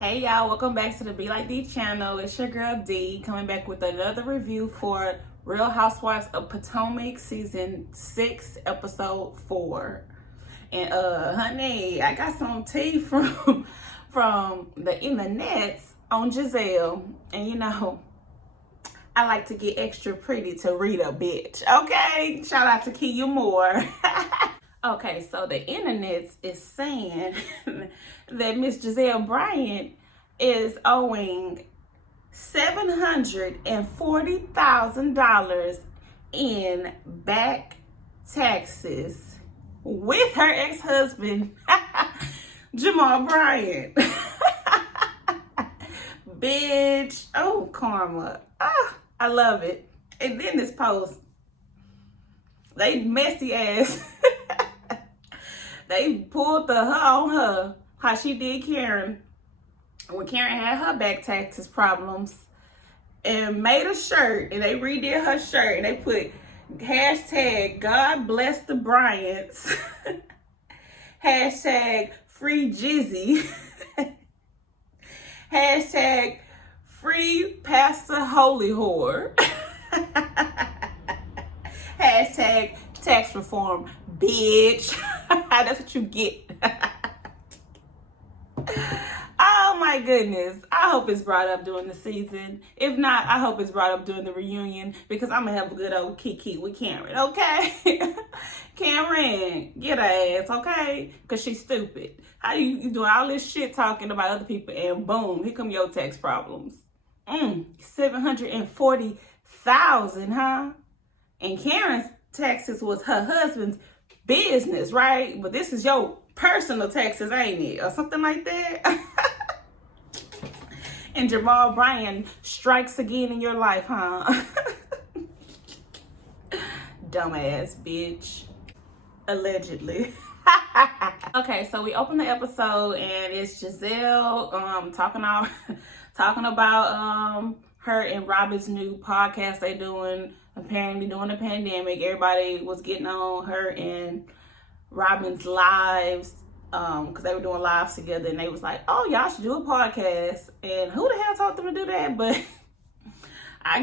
Hey y'all, welcome back to the Be Like D channel. It's your girl D coming back with another review for Real Housewives of Potomac season 6 episode 4. And honey, I got some tea from the internets on Giselle. And you know, I like to get extra pretty to read a bitch. Okay? Shout out to Kia Moore. Okay, so the internet is saying that Miss Giselle Bryant is owing $740,000 in back taxes with her ex-husband, Jamal Bryant. Bitch. Oh, karma. Ah, I love it. And then this post, they messy ass. They pulled the her on her, how she did Karen, when Karen had her back taxes problems, and made a shirt, and they redid her shirt, and they put hashtag God bless the Bryants, hashtag free Jizzy, hashtag free Pastor Holy Whore, hashtag tax reform, bitch. That's what you get. Oh my goodness. I hope it's brought up during the season. If not, I hope it's brought up during the reunion, because I'm gonna have a good old kiki with Karen, okay? Karen, get her ass, okay? Because she's stupid. How you doing all this shit talking about other people, and boom, here come your tax problems. 740,000, huh? And Karen's taxes was her husband's business, right? But this is your personal taxes, ain't it? Or something like that. And Jamal Bryant strikes again in your life, huh? Dumbass bitch. Allegedly. Okay, so we open the episode and it's Giselle talking about her and Robin's new podcast they doing. Apparently during the pandemic, everybody was getting on her and Robin's lives, because they were doing lives together, and they was like, oh, y'all should do a podcast. And who the hell told them to do that? But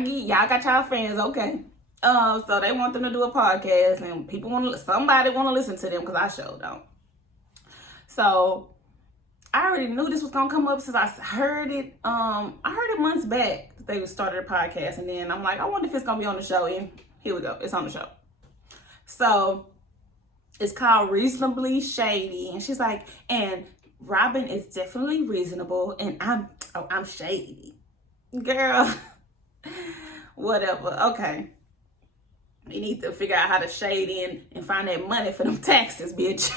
y'all got y'all fans, okay. So they want them to do a podcast, and somebody want to listen to them, because I sure don't. So I already knew this was gonna come up since I heard it. I heard it months back that they started a podcast, and then I'm like, I wonder if it's gonna be on the show. And here we go, it's on the show. So it's called Reasonably Shady, and she's like, and Robin is definitely reasonable, and I'm shady, girl. Whatever. Okay, you need to figure out how to shade in and find that money for them taxes, bitch.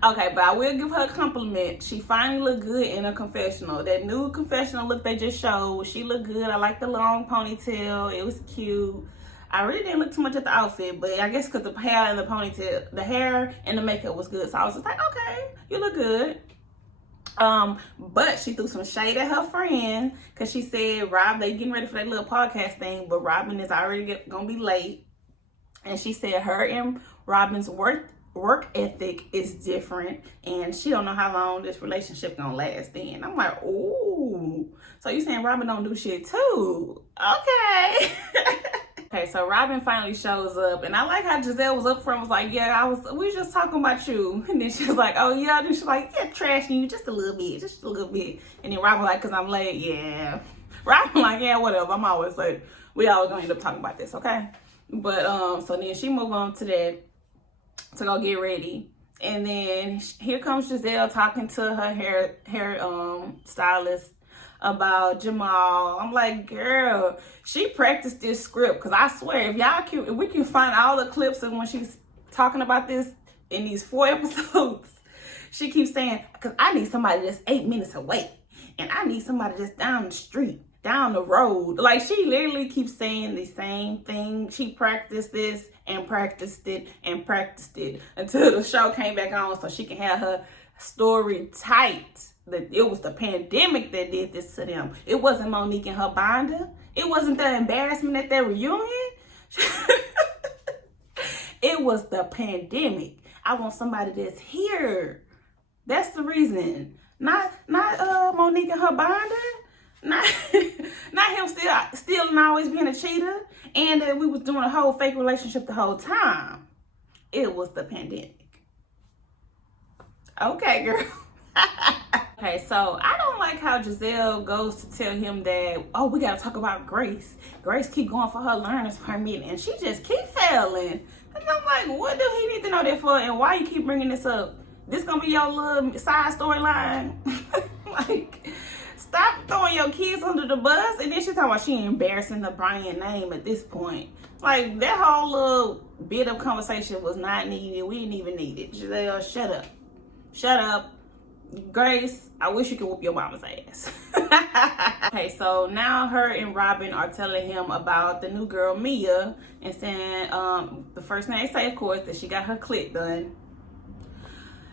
Okay, but I will give her a compliment. She finally looked good in her confessional. That new confessional look they just showed, she looked good. I like the long ponytail. It was cute. I really didn't look too much at the outfit, but I guess because the hair and the ponytail, the hair and the makeup was good. So I was just like, okay, you look good. But she threw some shade at her friend, because she said, Rob, they getting ready for that little podcast thing, but Robin is already gonna be late. And she said her and Robin's work ethic is different, and she don't know how long this relationship gonna last in. I'm like, ooh, so you saying Robin don't do shit too? Okay. Okay, so Robin finally shows up, and I like how Giselle was up front, was like, yeah, we was just talking about you. And then she was like, oh yeah, then she's like, yeah, trashing you just a little bit. And then Robin like, cause I'm late, yeah. Robin like, yeah, whatever, I'm always late. We always gonna end up talking about this, okay? But so then she moved on to that, to go get ready. And then here comes Giselle talking to her hair stylist about Jamal. I'm like, girl, she practiced this script, because I swear, if we can find all the clips of when she's talking about this in these 4 episodes, she keeps saying, because I need somebody that's 8 minutes away, and I need somebody that's down the street, down the road. Like, she literally keeps saying the same thing. She practiced this and practiced it and practiced it until the show came back on, so she can have her story tight. That it was the pandemic that did this to them. It wasn't Monique and her binder. It wasn't the embarrassment at their reunion. It was the pandemic. I want somebody that's here. That's the reason. Not Monique and her binder. Not not him still and always being a cheater. And that we was doing a whole fake relationship the whole time. It was the pandemic. Okay, girl. Okay, so I don't like how Giselle goes to tell him that, oh, we gotta talk about Grace. Grace keep going for her learner's permit and she just keep failing. And I'm like, what do he need to know that for? And why you keep bringing this up? This gonna be your little side storyline? Like, stop throwing your kids under the bus. And then she talking about she embarrassing the Brian name at this point. Like, that whole little bit of conversation was not needed. We didn't even need it. Giselle, shut up. Shut up. Grace, I wish you could whoop your mama's ass. Okay, so now her and Robin are telling him about the new girl, Mia, and saying, the first thing they say, of course, that she got her clit done.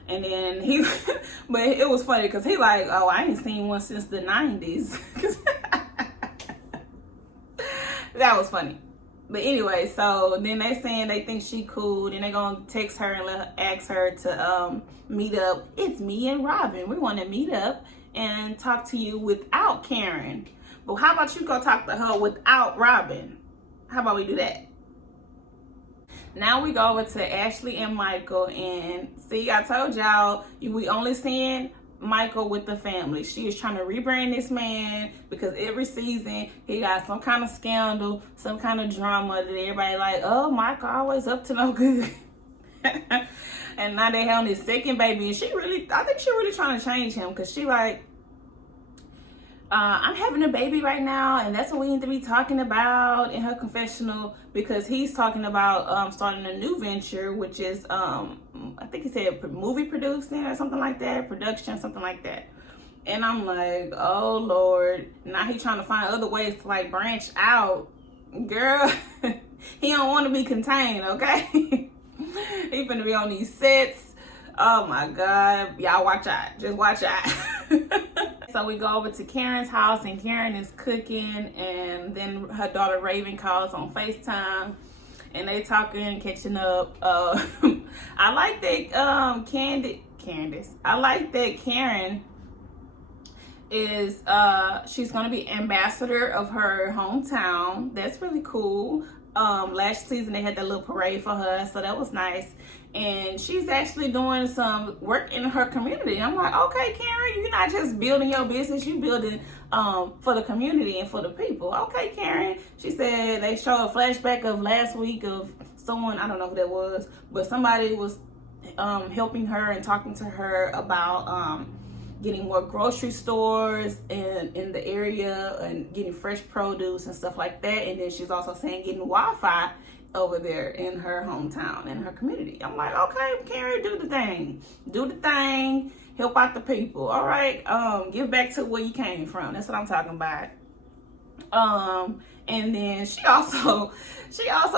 And then he, but it was funny because he like, oh, I ain't seen one since the 90s. That was funny. But anyway, so then they saying they think she cool. Then they gonna text her and ask her to meet up. It's me and Robin. We want to meet up and talk to you without Karen. But how about you go talk to her without Robin? How about we do that? Now we go over to Ashley and Michael, and see, I told y'all we only seeing Michael with the family. She is trying to rebrand this man because every season he got some kind of scandal, some kind of drama that everybody like, oh, Michael always up to no good. And now they have his second baby, and I think she really trying to change him because she like, I'm having a baby right now, and that's what we need to be talking about in her confessional, because he's talking about starting a new venture, which is I think he said movie producing or something like that, production, something like that. And I'm like, oh Lord, now he's trying to find other ways to like branch out. Girl, he don't want to be contained, okay? He finna be on these sets. Oh my God, y'all watch out, just watch out. So we go over to Karen's house, and Karen is cooking, and then her daughter Raven calls on FaceTime, and they talking, catching up. I like that Candace. I like that Karen is she's gonna be ambassador of her hometown. That's really cool. Last season they had that little parade for her, so that was nice. And she's actually doing some work in her community. I'm like, okay, Karen, you're not just building your business, you building for the community and for the people. Okay, Karen. She said they showed a flashback of last week of someone, I don't know who that was, but somebody was helping her and talking to her about getting more grocery stores in the area and getting fresh produce and stuff like that. And then she's also saying getting Wi-Fi over there in her hometown, in her community. I'm like, okay, Karen, do the thing. Do the thing. Help out the people. All right. Give back to where you came from. That's what I'm talking about. And then she also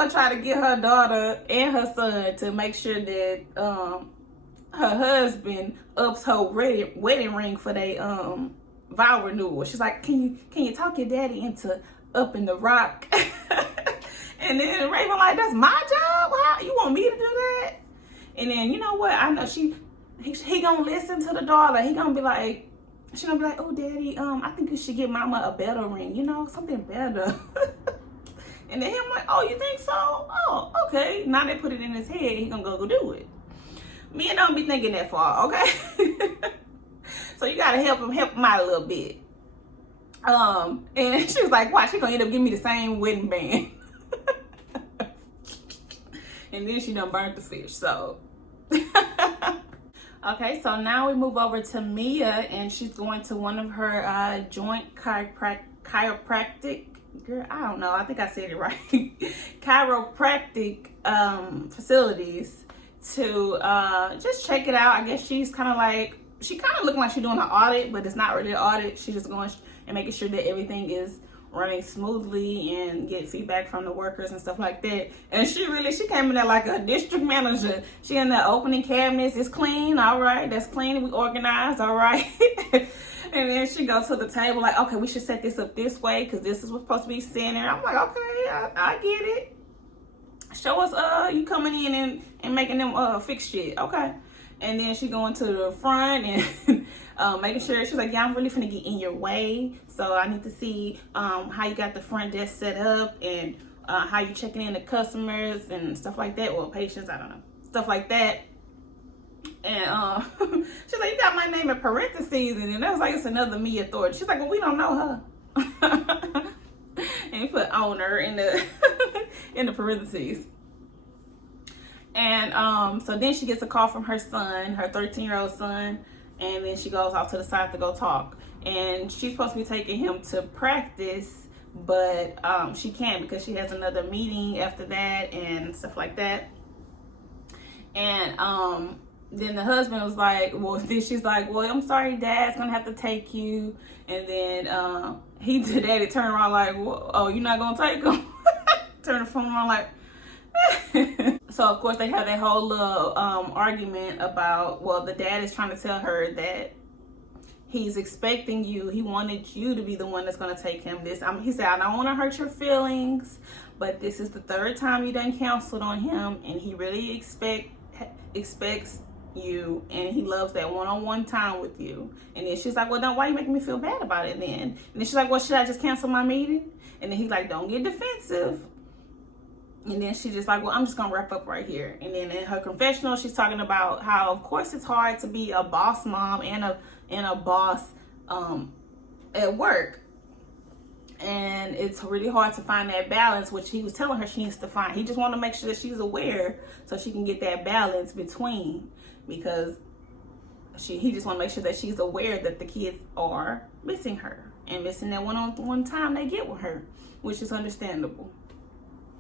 tried to get her daughter and her son to make sure that her husband ups her wedding ring for their vow renewal. She's like, can you talk your daddy into upping the rock? And then Raven like, that's my job? How you want me to do that? And then, you know what? I know he gonna listen to the daughter. She gonna be like, oh daddy, I think you should get mama a better ring, something better. And then him like, oh, you think so? Oh, okay. Now they put it in his head, he gonna go do it. Me and don't be thinking that far, okay? So you gotta help him out a little bit. And she was like, watch, she gonna end up giving me the same wedding band. And then she done burnt the fish, so. Okay, so now we move over to Mia, and she's going to one of her joint chiropractic, girl, I don't know, I think I said it right, chiropractic facilities to just check it out. I guess she's kind of looking like she's doing an audit, but it's not really an audit. She's just going and making sure that everything is running smoothly and get feedback from the workers and stuff like that. And she came in there like a district manager. She in there opening cabinets. It's clean, all right, that's clean, we organized, all right. And then she goes to the table like, okay, we should set this up this way because this is what's supposed to be centered. I'm like, okay, I get it. Show us you coming in and making them fix shit, okay. And then she going to the front, and making sure, she's like, yeah, I'm really finna get in your way. So I need to see how you got the front desk set up, and how you checking in the customers and stuff like that. Well, patients, I don't know. Stuff like that. And she's like, you got my name in parentheses. And I was like, it's another me authority. She's like, well, we don't know her. And you put owner in the in the parentheses. And so then she gets a call from her son, her 13-year-old son, and then she goes off to the side to go talk. And she's supposed to be taking him to practice, but she can't because she has another meeting after that and stuff like that. And then the husband was like, well, then she's like, well, I'm sorry, Dad's gonna have to take you. And then the daddy turned around like, well, oh, you're not gonna take him? Turn the phone on like. So of course they have that whole little argument about, well, the dad is trying to tell her that he's expecting you. He wanted you to be the one that's going to take him. He said, I don't want to hurt your feelings, but this is the third time you done counseled on him, and he really expects you, and he loves that one-on-one time with you. And then she's like, well, then why you making me feel bad about it then? And then she's like, well, should I just cancel my meeting? And then he's like, don't get defensive. And then she's just like, well, I'm just going to wrap up right here. And then in her confessional, she's talking about how, of course, it's hard to be a boss mom and a boss at work. And it's really hard to find that balance, which he was telling her she needs to find. He just wanted to make sure that she's aware so she can get that balance between, because he just want to make sure that she's aware that the kids are missing her and missing that one-on-one time they get with her, which is understandable.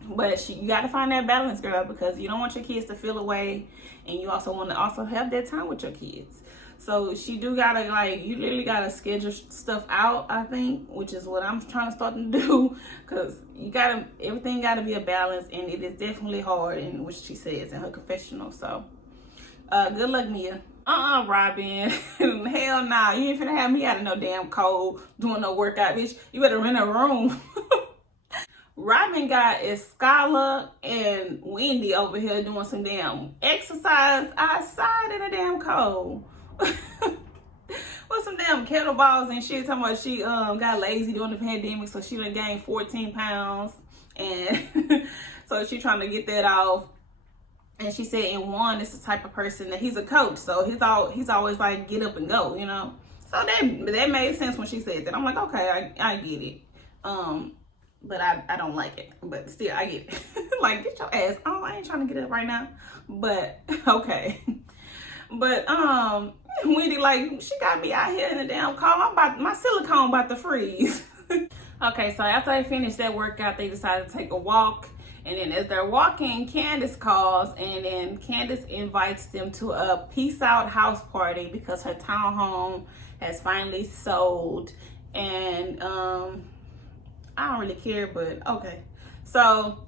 But you got to find that balance, girl, because you don't want your kids to feel away, and you also want to also have that time with your kids. So she do gotta, like, you literally gotta schedule stuff out, I think, which is what I'm trying to start to do, because everything gotta be a balance, and it is definitely hard, in which she says in her confessional. So good luck, Mia. Robin. Hell nah, you ain't finna have me out of no damn cold doing no workout, bitch. You better rent a room. Robin got Escala and Wendy over here doing some damn exercise outside in the damn cold. With some damn kettlebells and shit, talking about she got lazy during the pandemic, so she done gained 14 pounds. And so she trying to get that off. And she said, and Juan is the type of person that he's a coach, so he's always like, get up and go, you know. So that made sense when she said that. I'm like, okay, I get it. But I don't like it. But still, I get it. Like, get your ass on. I ain't trying to get up right now. But, okay. But, Wendy, like, she got me out here in the damn cold. My silicone about to freeze. Okay, so after they finished that workout, they decided to take a walk. And then as they're walking, Candace calls. And then Candace invites them to a peace out house party because her townhome has finally sold. And, I don't really care, but okay. So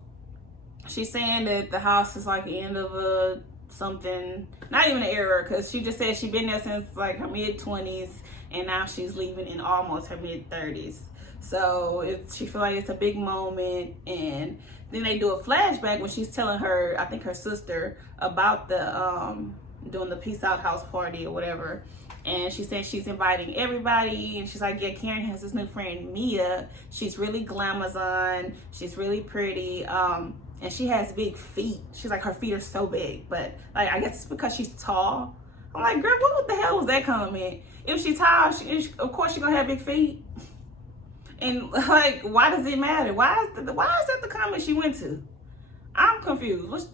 she's saying that the house is like the end of something, not even an era, because she just said she's been there since like her mid-20s, and now she's leaving in almost her mid-30s. So she feels like it's a big moment. And then they do a flashback when she's telling her, I think her sister, about the doing the peace out house party or whatever. And she said she's inviting everybody. And she's like, yeah, Karen has this new friend, Mia. She's really glamazon. She's really pretty. And she has big feet. She's like, her feet are so big. But like, I guess it's because she's tall. I'm like, girl, what the hell was that comment? If she's tall, of course she's gonna have big feet. And like, why does it matter? Why is that the comment she went to? I'm confused.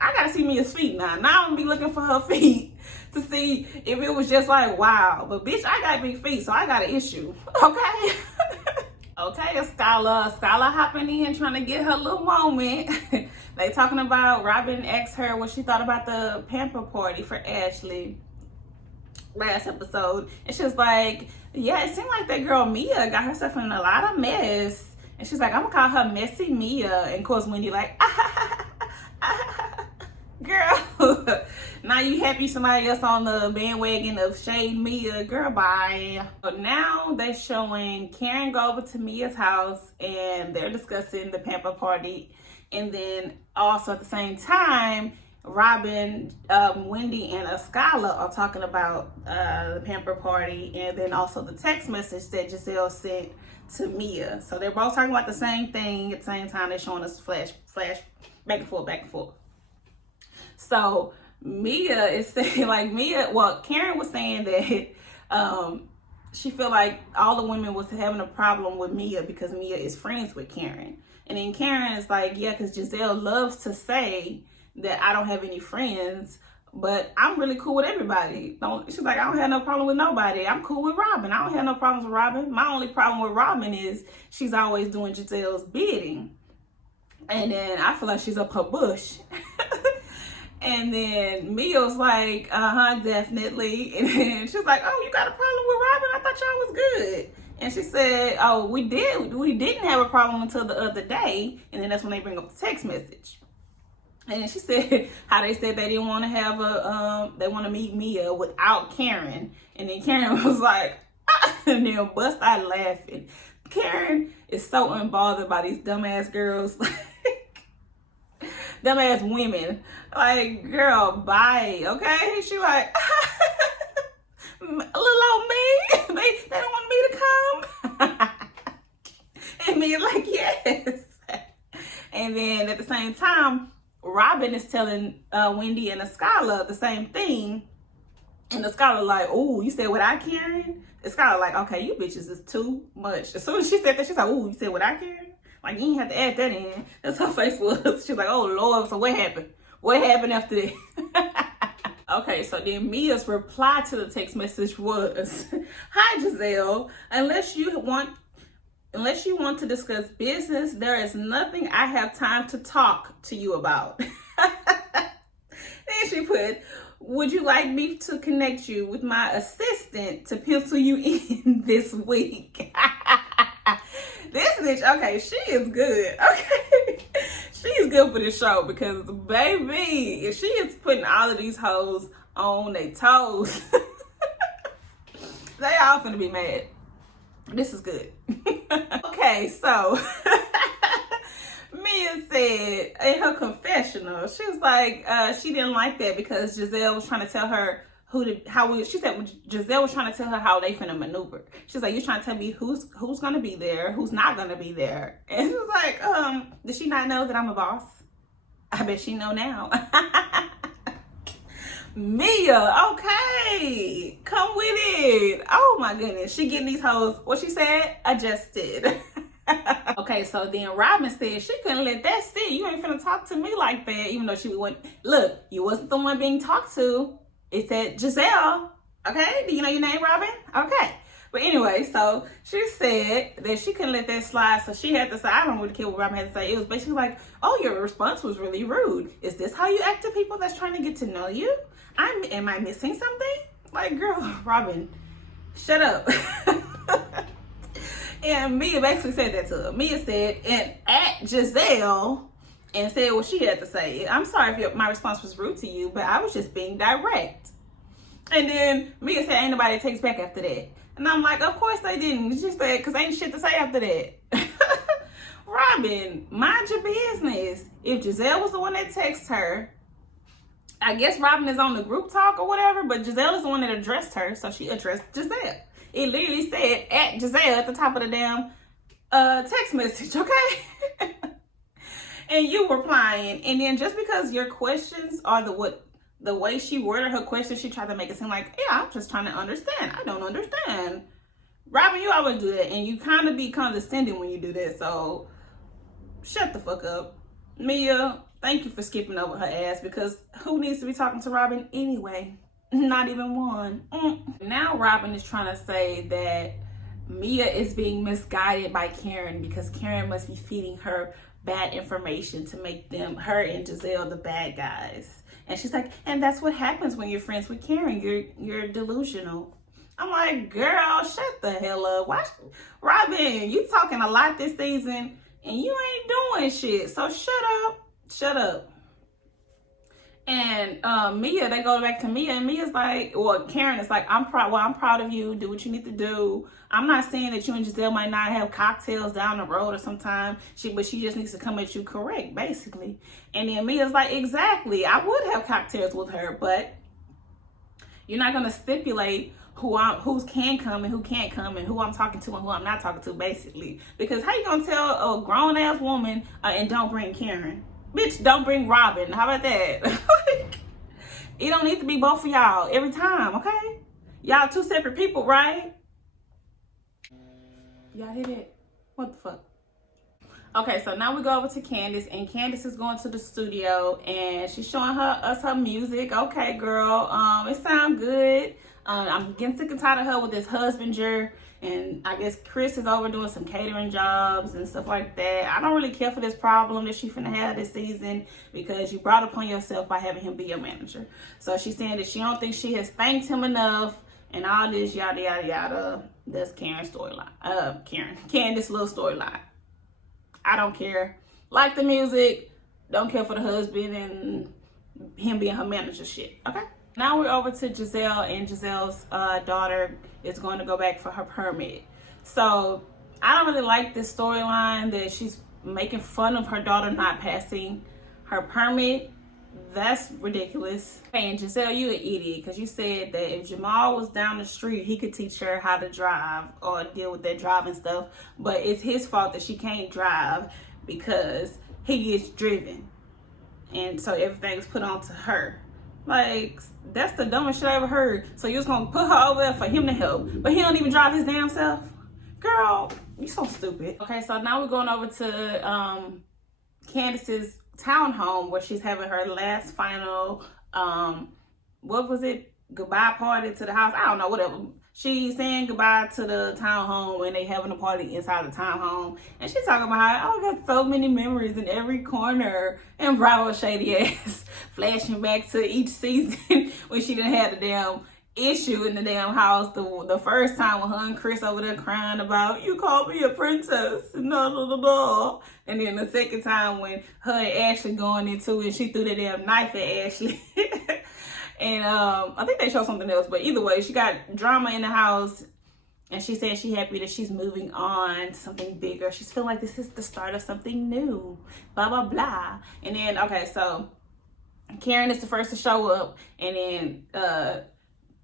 I gotta see Mia's feet now. Now I'm gonna be looking for her feet to see if it was just like, wow. But bitch, I got big feet, so I got an issue. Okay. Okay, Escala hopping in, trying to get her little moment. They talking about, Robin asked her what she thought about the pamper party for Ashley last episode. And she was like, yeah, it seemed like that girl Mia got herself in a lot of mess. And she's like, I'm gonna call her Messy Mia. And of course, Wendy like, girl, now you happy somebody else on the bandwagon of Shade Mia, girl, bye. So now they're showing Karen go over to Mia's house and they're discussing the pamper party. And then also at the same time, Robin, Wendy, and Skylar are talking about the pamper party, and then also the text message that Giselle sent to Mia. So they're both talking about the same thing at the same time. They're showing us flash back and forth, back and forth. So Mia is saying, like, Karen was saying that she felt like all the women was having a problem with Mia because Mia is friends with Karen. And then Karen is like, yeah, because Giselle loves to say that I don't have any friends, but I'm really cool with everybody. She's like, I don't have no problem with nobody. I'm cool with Robin. I don't have no problems with Robin. My only problem with Robin is she's always doing Giselle's bidding. And then I feel like she's up her bush. And then Mia was like, definitely. And then she's like, oh, you got a problem with Robin? I thought y'all was good. And she said, oh, we didn't have a problem until the other day. And then that's when they bring up the text message. And then she said how they said they didn't want to have they want to meet Mia without Karen. And then Karen was like, and then bust out laughing. Karen is so unbothered by these dumbass girls. Dumbass women. Like, girl, bye, okay? She like, little old me, they don't want me to come. And me like, yes. And then at the same time, Robin is telling Wendy and Skylar the same thing. And the Skylar like, oh, you said without Karen? The Skylar like, okay, you bitches is too much. As soon as she said that, she's like, oh, you said without Karen? Like, you didn't have to add that in. That's her face was. She's like, oh, Lord, so what happened? What happened after that? Okay, so then Mia's reply to the text message was, hi, Giselle. Unless you want to discuss business, there is nothing I have time to talk to you about. Then she put, would you like me to connect you with my assistant to pencil you in this week? This bitch, okay, she is good. Okay, she is good for this show because, baby, if she is putting all of these hoes on their toes, they all finna be mad. This is good. Okay, so Mia said in her confessional, she was like, she didn't like that because Giselle was trying to tell her she said Giselle was trying to tell her how they finna maneuver. She's like, you're trying to tell me who's gonna be there, who's not gonna be there. And she was like, does she not know that I'm a boss? I bet she know now. Mia, okay, come with it. Oh my goodness, she getting these hoes, what she said, adjusted. Okay, so then Robin said she couldn't let that sit. You ain't finna talk to me like that, even though she went, look, you wasn't the one being talked to. It said Giselle. Okay, do you know your name, Robin? Okay. But anyway, so she said that she couldn't let that slide, so she had to say, I don't really care what Robin had to say. It was basically like, oh, your response was really rude. Is this how you act to people that's trying to get to know you? Am I missing something? Like, girl, Robin, shut up. And Mia basically said that to her. Mia said, and at Giselle, and said what she had to say. I'm sorry if my response was rude to you, but I was just being direct. And then Mia said, ain't nobody takes back after that. And I'm like, of course they didn't. It's just that, because ain't shit to say after that. Robin, mind your business. If Giselle was the one that texted her, I guess Robin is on the group talk or whatever, but Giselle is the one that addressed her, so she addressed Giselle. It literally said at Giselle at the top of the damn text message, okay? And you replying, and then just because your questions are the way she worded her questions, she tried to make it seem like, yeah, I'm just trying to understand. I don't understand. Robin, you always do that, and you kind of be condescending when you do that, so shut the fuck up. Mia, thank you for skipping over her ass, because who needs to be talking to Robin anyway? Not even one. Now Robin is trying to say that Mia is being misguided by Karen because Karen must be feeding her bad information to make her and Giselle the bad guys. And she's like, and that's what happens when you're friends with Karen. You're delusional. I'm like, girl, shut the hell up. Watch, Robin, you talking a lot this season and you ain't doing shit. So shut up. And Mia, they go back to Mia, and Mia's like, well, Karen is like, I'm proud of you. Do what you need to do. I'm not saying that you and Giselle might not have cocktails down the road or sometime. But she just needs to come at you correct, basically. And then Mia's like, exactly. I would have cocktails with her, but you're not gonna stipulate who can come and who can't come and who I'm talking to and who I'm not talking to, basically. Because how you gonna tell a grown ass woman and don't bring Karen? Bitch, don't bring Robin. How about that? Like, it don't need to be both of y'all every time, okay? Y'all two separate people, right? Y'all hear that? What the fuck? Okay, so now we go over to Candace, and Candace is going to the studio, and she's showing us her music. Okay, girl, it sounds good. I'm getting sick and tired of her with this husbander, and I guess Chris is over doing some catering jobs and stuff like that. I don't really care for this problem that she finna have this season, because you brought upon yourself by having him be your manager. So she's saying that she don't think she has thanked him enough, and all this yada yada yada. That's Karen's storyline. Candace's little storyline. I don't care. Like the music, don't care for the husband and him being her manager shit. Okay? Now we're over to Giselle, and Giselle's daughter is going to go back for her permit. So I don't really like this storyline that she's making fun of her daughter not passing her permit. That's ridiculous. And Giselle, you an idiot, because you said that if Jamal was down the street, he could teach her how to drive or deal with that driving stuff. But it's his fault that she can't drive because he gets driven. And so everything's put on to her. Like, that's the dumbest shit I ever heard. So you was gonna put her over there for him to help, but he don't even drive his damn self? Girl, you so stupid. Okay, so now we're going over to Candace's townhome, where she's having her last final what was it, goodbye party to the house. I don't know, whatever. She's saying goodbye to the townhome, and they having a party inside the townhome, and she's talking about how, oh, I got so many memories in every corner, and Bravo shady ass flashing back to each season when she done had a damn issue in the damn house. The first time with her and Chris over there crying about, you called me a princess, no. And then the second time when her and Ashley going into it, she threw the damn knife at Ashley. And I think they showed something else, but either way, she got drama in the house, and she said she's happy that she's moving on to something bigger. She's feeling like this is the start of something new, blah blah blah. And then, okay, so Karen is the first to show up, and then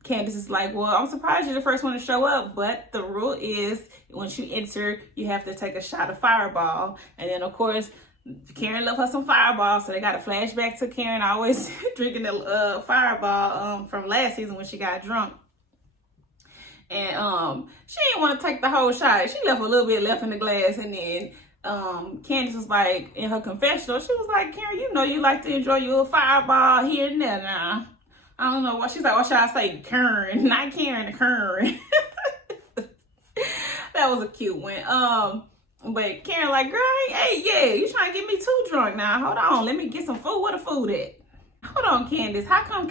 Candace is like, well, I'm surprised you're the first one to show up, but the rule is once you enter, you have to take a shot of Fireball. And then, of course, Karen loved her some Fireball, so they got a flashback to Karen always drinking the Fireball from last season when she got drunk. And she didn't want to take the whole shot. She left a little bit left in the glass, and then Candace was like, in her confessional, she was like, Karen, you know you like to enjoy your Fireball here and there now. I don't know why. She's like, what should I say? Karen, not Karen, Karen. That was a cute one. But Karen like, girl, hey, yeah, you trying to get me too drunk now. Hold on, let me get some food. Where the food at? Hold on, Candace. How come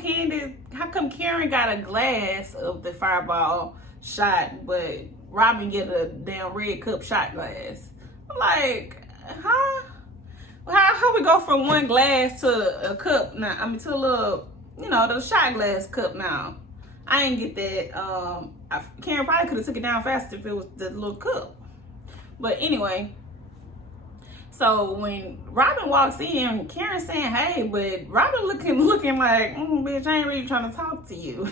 Karen got a glass of the Fireball shot, but Robin get a damn red cup shot glass? I'm like, huh? How we go from one glass to a cup now? I mean, to a little, the shot glass cup now. I ain't get that. Karen probably could have took it down faster if it was the little cup. But anyway, so when Robin walks in, Karen's saying, hey, but Robin looking like, bitch, I ain't really trying to talk to you.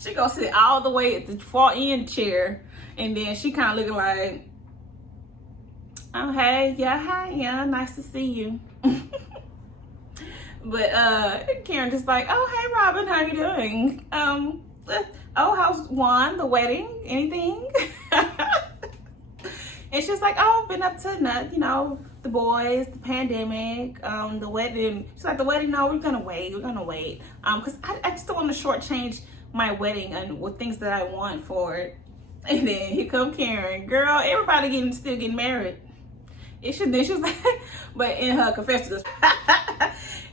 She go sit all the way at the far end chair, and then she kind of looking like, oh, hey, yeah, hi, yeah, nice to see you. But Karen just like, oh, hey, Robin, how you doing? Oh, how's Juan, the wedding, anything? And she's like, oh, I've been up to, the boys, the pandemic, the wedding. She's like, the wedding, no, we're gonna wait. Because I just don't want to shortchange my wedding and with things that I want for it. And then here come Karen. Girl, everybody still getting married. She's like, but in her confessional,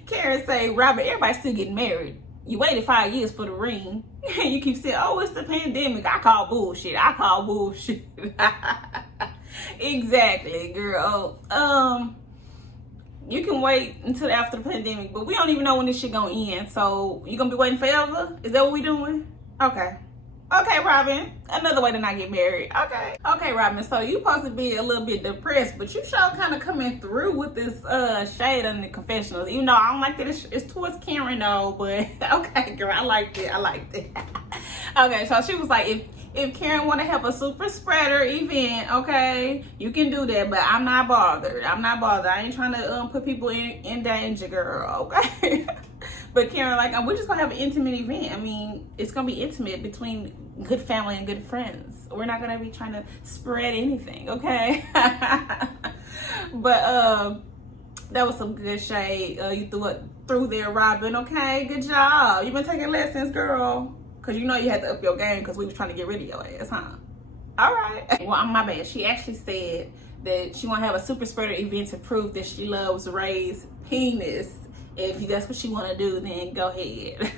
Karen say, Robert, everybody's still getting married. You waited 5 years for the ring. And you keep saying, oh, it's the pandemic. I call bullshit. Exactly, girl. you can wait until after the pandemic, but we don't even know when this shit gonna end. So you gonna be waiting forever? Is that what we doing? Okay. Okay, Robin. Another way to not get married. Okay. Okay, Robin. So you supposed to be a little bit depressed, but you sure kind of coming through with this shade on the confessionals. Even though I don't like that it's towards Karen though, but okay, girl, I liked it. Okay, so she was like, if Karen want to have a super spreader event, okay, you can do that, but I'm not bothered. I ain't trying to put people in danger, girl, okay? But Karen, like, we're just gonna have an intimate event. I mean, it's gonna be intimate between good family and good friends. We're not gonna be trying to spread anything, okay? But that was some good shade you threw it through there, Robin. Okay, good job. You've been taking lessons, girl. Cause you know you had to up your game because we was trying to get rid of your ass, huh? All right. Well, my bad. She actually said that she want to have a super spreader event to prove that she loves Ray's penis. If that's what she want to do, then go ahead.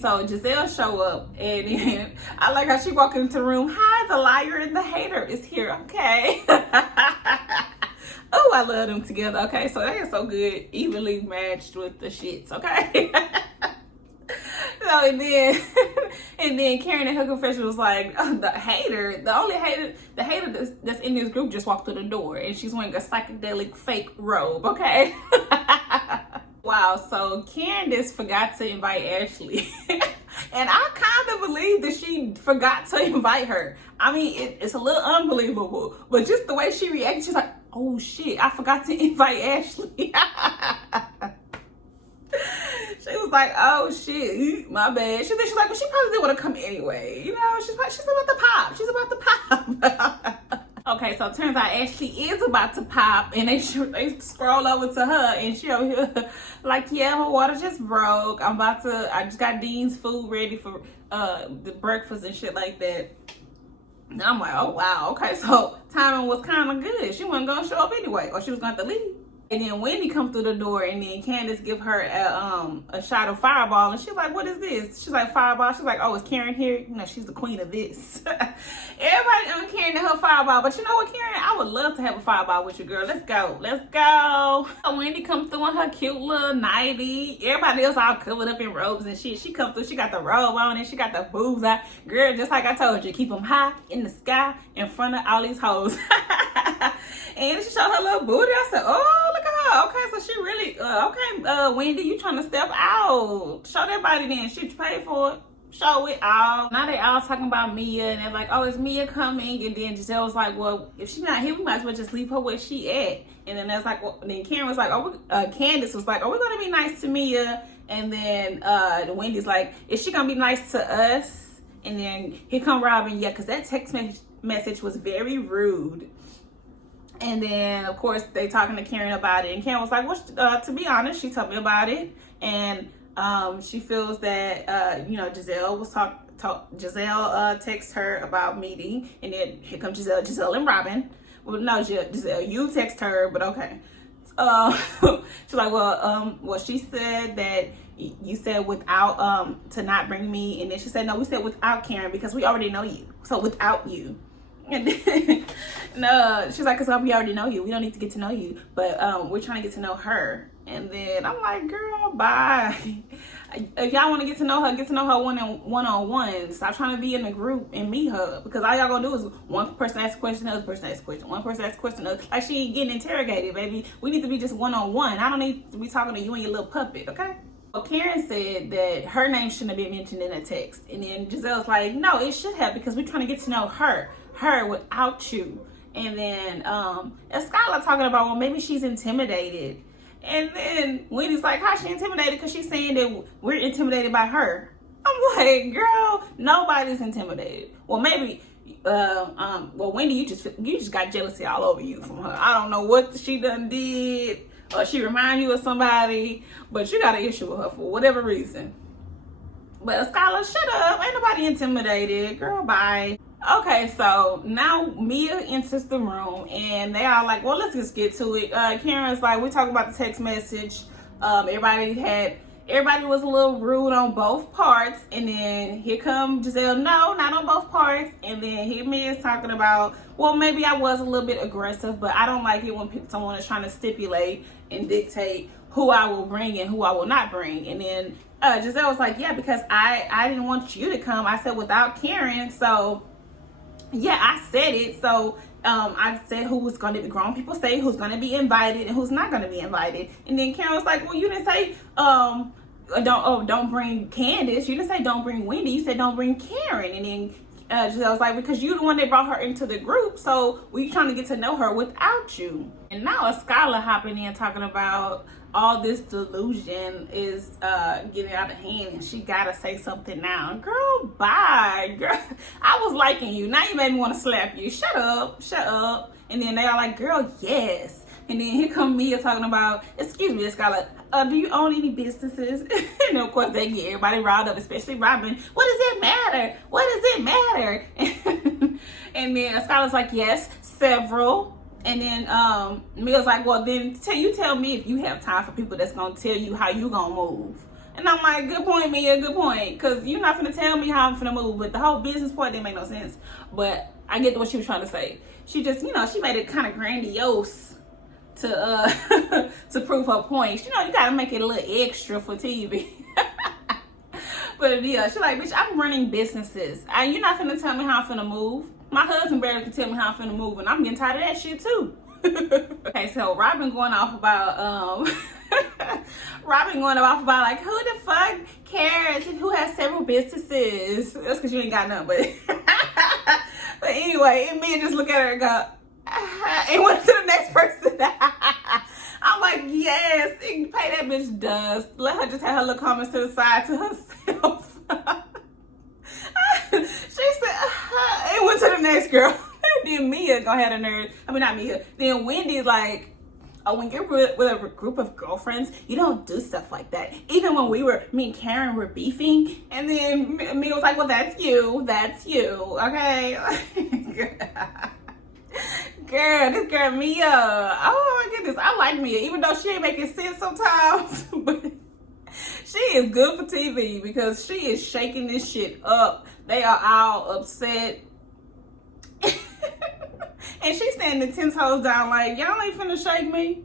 So Giselle show up, and then I like how she walked into the room. Hi, the liar and the hater is here. Okay. Oh, I love them together. Okay, so they are so good, evenly matched with the shits. Okay. So and then Karen in her confession was like, oh, the hater that's in this group just walked through the door, and she's wearing a psychedelic fake robe. Okay. Wow, so Candace forgot to invite Ashley. And I kind of believe that she forgot to invite her. I mean, it's a little unbelievable, but just the way she reacted, she's like, oh shit, I forgot to invite Ashley. She was like, oh shit, my bad. She's like, well, she probably didn't want to come anyway. You know, she's about to pop. She's about to pop. Okay, so it turns out Ashley is about to pop, and they scroll over to her, and she over here like, yeah, my water just broke. I just got Dean's food ready for the breakfast and shit like that. And I'm like, oh wow, okay, so timing was kind of good. She wasn't gonna show up anyway, or she was gonna have to leave. And then Wendy come through the door, and then Candace give her a shot of Fireball, and she's like, what is this? She's like, Fireball. She's like, oh, is Karen here? You know, she's the queen of this. Everybody Karen to her Fireball, but you know what, Karen? I would love to have a Fireball with you, girl. Let's go. So Wendy come through in her cute little nightie. Everybody else all covered up in robes and shit. She come through, she got the robe on, and she got the boobs out. Girl, just like I told you, keep them high in the sky in front of all these hoes. And she showed her little booty. I said, oh, look at her. Okay, so she really, okay, Wendy, you trying to step out. Show that body then. She paid for it. Show it all. Now they all talking about Mia, and they're like, oh, is Mia coming? And then Giselle was like, well, if she's not here, we might as well just leave her where she at. And then that's like, well, then Karen was like, Candace was like, oh, we're going to be nice to Mia. And then Wendy's like, is she going to be nice to us? And then here come Robin, yeah, because that text message was very rude. And then, of course, they talking to Karen about it. And Karen was like, well, to be honest, she told me about it. And she feels that, Giselle was Giselle texted her about meeting. And then here comes Giselle and Robin. Well, no, Giselle, you text her, but okay. She's like, well, she said that you said without, to not bring me. And then she said, no, we said without Karen because we already know you. So without you. And then, no, she's like, because we already know you. We don't need to get to know you. But we're trying to get to know her. And then I'm like, girl, bye. If y'all want to get to know her one-on-one. Stop trying to be in a group and meet her. Because all y'all going to do is one person asks a question, another person asks a question. One person asks a question, like she ain't getting interrogated, baby. We need to be just one-on-one. I don't need to be talking to you and your little puppet, okay? Well, Karen said that her name shouldn't have been mentioned in a text. And then Giselle's like, no, it should have because we're trying to get to know her without you. And then Skylar talking about, well, maybe she's intimidated. And then Wendy's like, how's she intimidated? Because she's saying that we're intimidated by her. I'm like, girl, nobody's intimidated. Well, maybe, Wendy, you just got jealousy all over you from her. I don't know what she done did, or she remind you of somebody, but you got an issue with her for whatever reason. But Skylar, shut up. Ain't nobody intimidated. Girl, bye. Okay, so now Mia enters the room, and they are like, well, let's just get to it. Karen's like, we talk about the text message. Everybody had everybody was a little rude on both parts. And then here come Giselle, no, not on both parts. And then here me is talking about, well, maybe I was a little bit aggressive, but I don't like it when someone is trying to stipulate and dictate who I will bring and who I will not bring. And then Giselle was like, yeah, because I didn't want you to come. I said without Karen. So yeah, I said it. So I said who was going to be, grown people say who's going to be invited and who's not going to be invited. And then Karen was like, well, you didn't say don't bring Candace. You didn't say don't bring Wendy. You said don't bring Karen. And then Giselle was like, because you're the one that brought her into the group, so we trying to get to know her without you. And now a scholar hopping in talking about all this delusion is getting out of hand, and she gotta say something now. Girl, bye. Girl, I was liking you. Now you made me want to slap you. Shut up, shut up. And then they are like, girl, yes. And then here come Mia talking about, excuse me, Scholar, do you own any businesses? And of course they get everybody riled up, especially Robin. What does it matter? What does it matter? And then Scholar's like, yes, several. And then Mia's like, well, then you tell me if you have time for people that's gonna tell you how you gonna move. And I'm like, good point, Mia, good point. Because you're not gonna tell me how I'm gonna move. But the whole business part didn't make no sense. But I get what she was trying to say. She just, she made it kind of grandiose to to prove her point. You gotta make it a little extra for TV. But yeah, she's like, bitch, I'm running businesses. You're not finna tell me how I'm finna move. My husband barely can tell me how I'm finna move, and I'm getting tired of that shit too. Okay, so Robin going off about like, who the fuck cares who has several businesses? That's because you ain't got none, but but anyway, and me just look at her and go, and went to the next person. I'm like, yes, pay that bitch dust. Let her just have her little comments to the side to herself. She said, it went to the next girl. Then Mia gonna have the nerve. I mean, not Mia. Then Wendy's like, oh, when you're with a group of girlfriends, you don't do stuff like that. Even when me and Karen were beefing, and then Mia was like, well, that's you, okay? Girl, this girl Mia, oh my goodness, I like Mia, even though she ain't making sense sometimes, but she is good for TV because she is shaking this shit up. They are all upset. And she's standing 10 toes down like, y'all ain't finna shake me.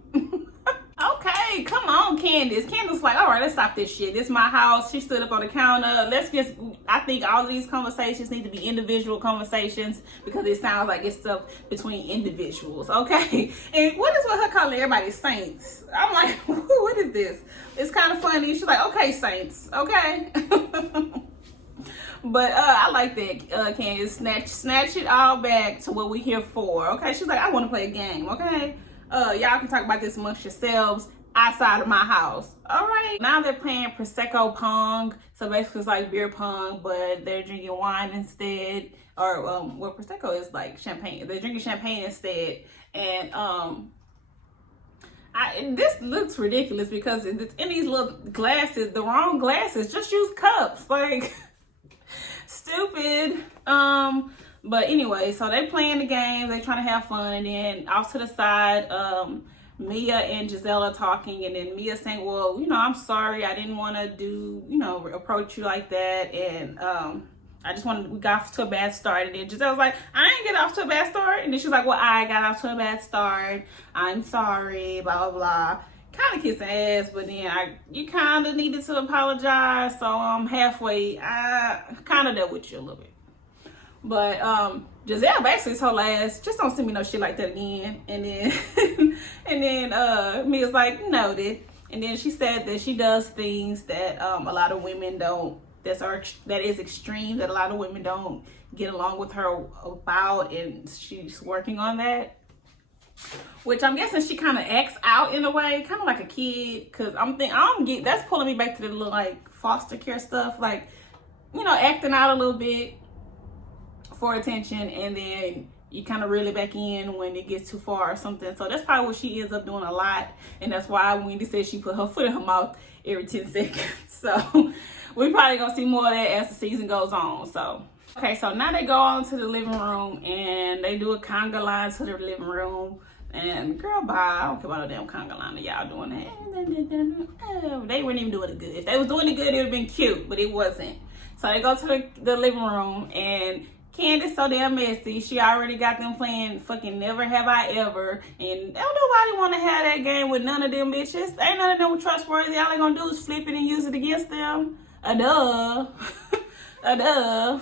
Okay, come on, Candace. Candace like, all right, let's stop this shit. This is my house. She stood up on the counter. I think all of these conversations need to be individual conversations because it sounds like it's stuff between individuals, okay? And what is with her calling everybody saints? I'm like, what is this? It's kind of funny. She's like, okay, saints, okay? But I like that, Candace. Snatch it all back to what we're here for, okay? She's like, I want to play a game, okay? Y'all can talk about this amongst yourselves outside of my house. All right. Now they're playing Prosecco Pong. So basically it's like beer pong, but they're drinking wine instead. Or what Prosecco is like champagne. They're drinking champagne instead. And this looks ridiculous because it's in these little glasses, the wrong glasses. Just use cups. Like, stupid. But anyway, so they playing the game, they trying to have fun, and then off to the side, Mia and Giselle are talking, and then Mia saying, well, I'm sorry, I didn't want to approach you like that, and we got off to a bad start. And then Giselle's like, I ain't get off to a bad start. And then she's like, well, I got off to a bad start, I'm sorry, blah, blah, blah. Kind of kissing ass, but then you kind of needed to apologize, so I'm halfway, I kind of dealt with you a little bit. But Giselle basically told her ass, just don't send me no shit like that again. And then Mia's like, noted. And then she said that she does things that a lot of women don't, that is extreme, that a lot of women don't get along with her about, and she's working on that. Which I'm guessing she kind of acts out in a way, kind of like a kid, because that's pulling me back to the little like foster care stuff, like, acting out a little bit for attention, and then you kind of reel it back in when it gets too far or something. So that's probably what she ends up doing a lot, and that's why Wendy said she put her foot in her mouth every 10 seconds. So we probably gonna see more of that as the season goes on. So okay, so now they go on to the living room and they do a conga line to the living room. And girl, bye. I don't care about no damn conga line of y'all doing that. They weren't even doing it good. If they was doing it good, it would have been cute, but it wasn't. So they go to the living room, and Candace so damn messy. She already got them playing fucking Never Have I Ever. And don't nobody want to have that game with none of them bitches. Ain't none of them trustworthy. All they gonna do is flip it and use it against them. Duh. Duh.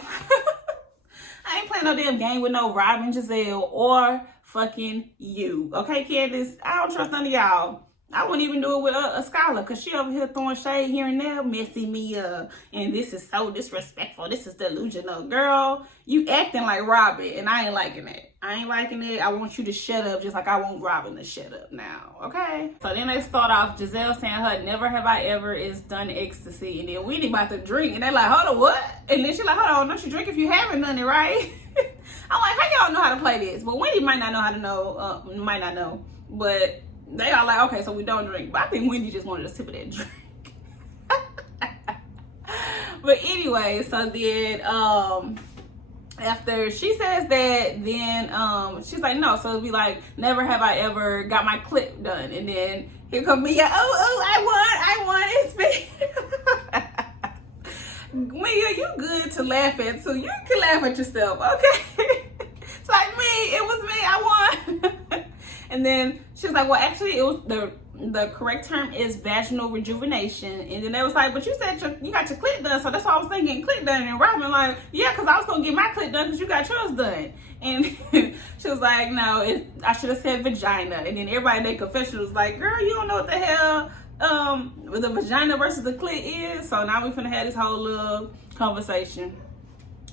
I ain't playing no damn game with no Robin, Giselle, or fucking you. Okay, Candace? I don't trust none of y'all. I wouldn't even do it with a scholar, because she over here throwing shade here and there, messing me up. And this is so disrespectful. This is delusional. Girl, you acting like Robin, and I ain't liking it. I ain't liking it. I want you to shut up just like I want Robin to shut up now, okay? So then they start off, Giselle saying her Never Have I Ever is done ecstasy. And then Wendy about to drink, and they like, hold on, what? And then she like, hold on, don't you drink if you haven't done it, right? I'm like, how y'all know how to play this? But Wendy might not know how to know, might not know. But they are like, okay, so we don't drink. But I think Wendy just wanted a sip of that drink. But anyway, so then after she says that, then she's like, no. So it'll be like, Never Have I Ever got my clip done. And then here come Mia. Oh, I won. It's me. Mia, you good to laugh at too. You can laugh at yourself, okay? It's like me. It was me. I won. And then she was like, well, actually, it was the correct term is vaginal rejuvenation. And then they was like, but you said you got your clit done, so that's why I was thinking clit done. And Robin like, yeah, because I was gonna get my clit done because you got yours done. And she was like, no, I should have said vagina. And then everybody in their confession was like, girl, you don't know what the hell the vagina versus the clit is. So now we finna have this whole little conversation.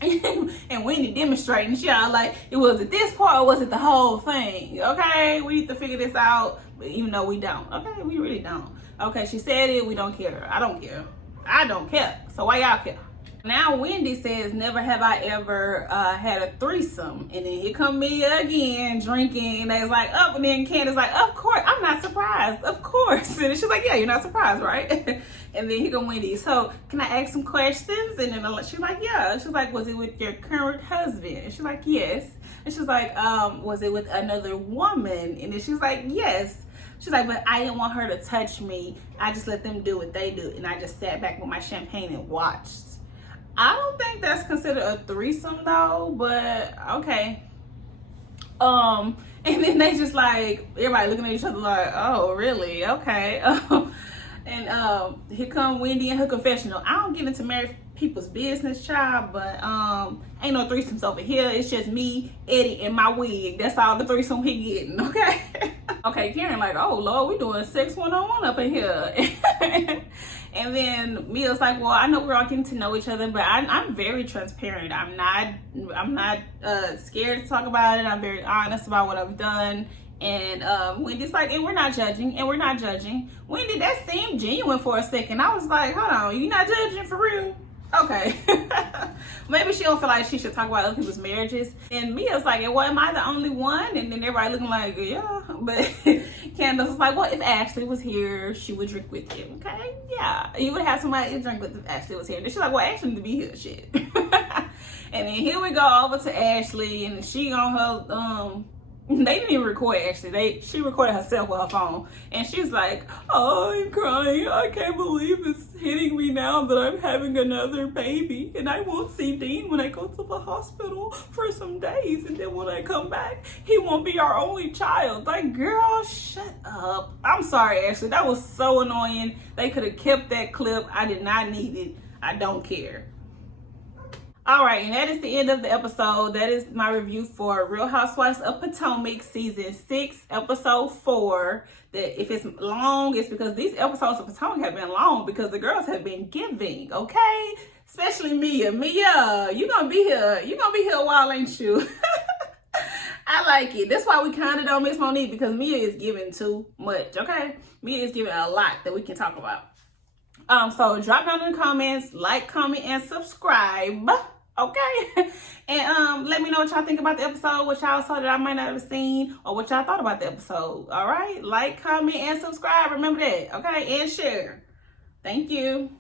And Wendy demonstrating, she all like, it was it this part or was it the whole thing? Okay, we need to figure this out, even though we don't. Okay, we really don't. Okay, she said it, we don't care. I don't care. I don't care. So why y'all care? Now Wendy says, Never have I ever had a threesome. And then here come me again drinking, and they was like, oh, and then Candace like, of course, I'm not surprised, of course. And she's like, yeah, you're not surprised, right? And then here come Wendy, so can I ask some questions? And then she's like, yeah. She's like, was it with your current husband? And she's like, yes. And she's like, was it with another woman? And then she's like, yes. She's like, but I didn't want her to touch me. I just let them do what they do. And I just sat back with my champagne and watched. I don't think that's considered a threesome though, but okay. And then they just like, everybody looking at each other like, oh, really? Okay. And here come Wendy in her confessional. I don't get into married people's business, child, but ain't no threesomes over here. It's just me, Eddie, and my wig. That's all the threesome he getting, okay? Okay, Karen like, oh Lord, we doing sex 101 up in here. And then Mia's like, well, I know we're all getting to know each other, but I'm very transparent. I'm not scared to talk about it. I'm very honest about what I've done. And Wendy's like, and we're not judging, Wendy, that seemed genuine for a second. I was like, hold on, you not judging for real? Okay. Maybe she don't feel like she should talk about other people's marriages. And Mia's like, well, am I the only one? And then everybody looking like, yeah. But Candace was like, well, if Ashley was here, she would drink with you. Okay, yeah, you would have somebody to drink with if Ashley was here. And she's like, well, Ashley need to be here, shit. And then here we go over to Ashley, and she on her they didn't even record Ashley. She recorded herself with her phone, and she's like, oh, I'm crying. I can't believe it's hitting me now that I'm having another baby, and I won't see Dean when I go to the hospital for some days, and then when I come back, he won't be our only child. Like, girl, shut up. I'm sorry, Ashley. That was so annoying. They could have kept that clip. I did not need it. I don't care. All right, and that is the end of the episode. That is my review for Real Housewives of Potomac season 6, episode 4. That if it's long, it's because these episodes of Potomac have been long because the girls have been giving, okay? Especially Mia. Mia, you gonna be here. You gonna be here a while, ain't you? I like it. That's why we kind of don't miss Monique, because Mia is giving too much, okay? Mia is giving a lot that we can talk about. So drop down in the comments, like, comment, and subscribe. Okay, and let me know what y'all think about the episode, what y'all saw that I might not have seen, or what y'all thought about the episode. All right, like, comment, and subscribe. Remember that, okay, and share. Thank you.